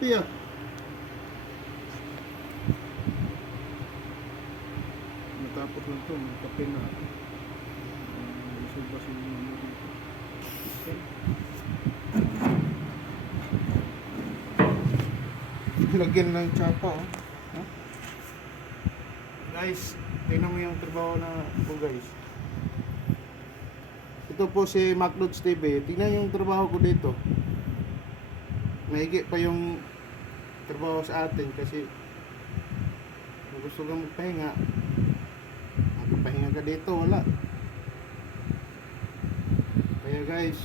kape ah. Natapos lang to, may kape na. Isog-basog yung ano dito. Okay. Lagyan ng tsapa oh. Huh? Guys, tingnan mo yung trabaho na po guys. Ito po si MacLods TV. Tingnan yung trabaho ko dito. Mahigit pa yung trabaho sa atin kasi kung gusto kang magpahinga, magpahinga ka dito, wala. Kaya guys,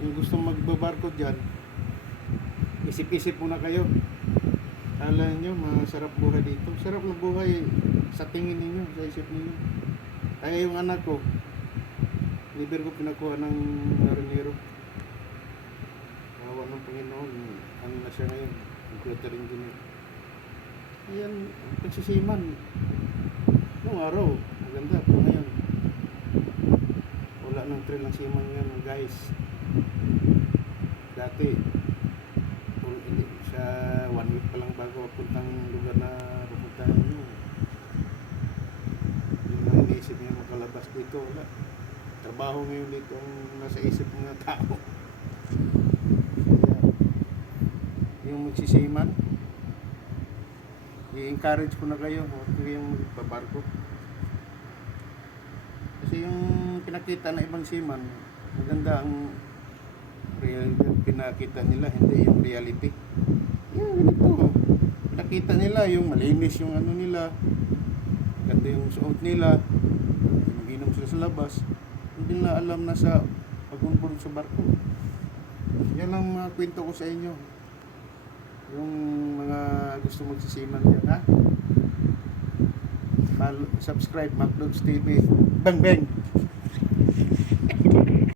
kung gusto magbabarko dyan, isip-isip muna kayo. Kala nyo, masarap buhay dito. Sarap na buhay sa tingin ninyo, sa isip ninyo. Kaya yung anak ko, liber ko pinakuha ng marinero. Awa ng Panginoon, ano na siya ngayon, computer engineer. Ayan, pagsisiman. Noong araw, maganda po ngayon. Wala nang trail ng siman ngayon guys. Dati, sa 1 week pa lang bago puntang lugar na pupuntahan nyo. Yung mga iniisip niya makalabas dito, wala. Trabaho ngayon dito ang nasa isip ng mga tao. Kaya, yung magsisiman, i-encourage ko na kayo, huwag kayong magpabarko. Kasi yung pinakita na ibang seaman, maganda ang pinakita nila, hindi yung reality. Yung ganito, pinakita nila yung malinis yung ano nila, ganda yung suot nila, mag-inom sila sa labas. Hindi nila alam na sa pag-onboard sa barko. Yan lang mga kwento ko sa inyo. Yung mga gusto magsisiman dyan, ha? Subscribe, MacLods TV. Bang bang!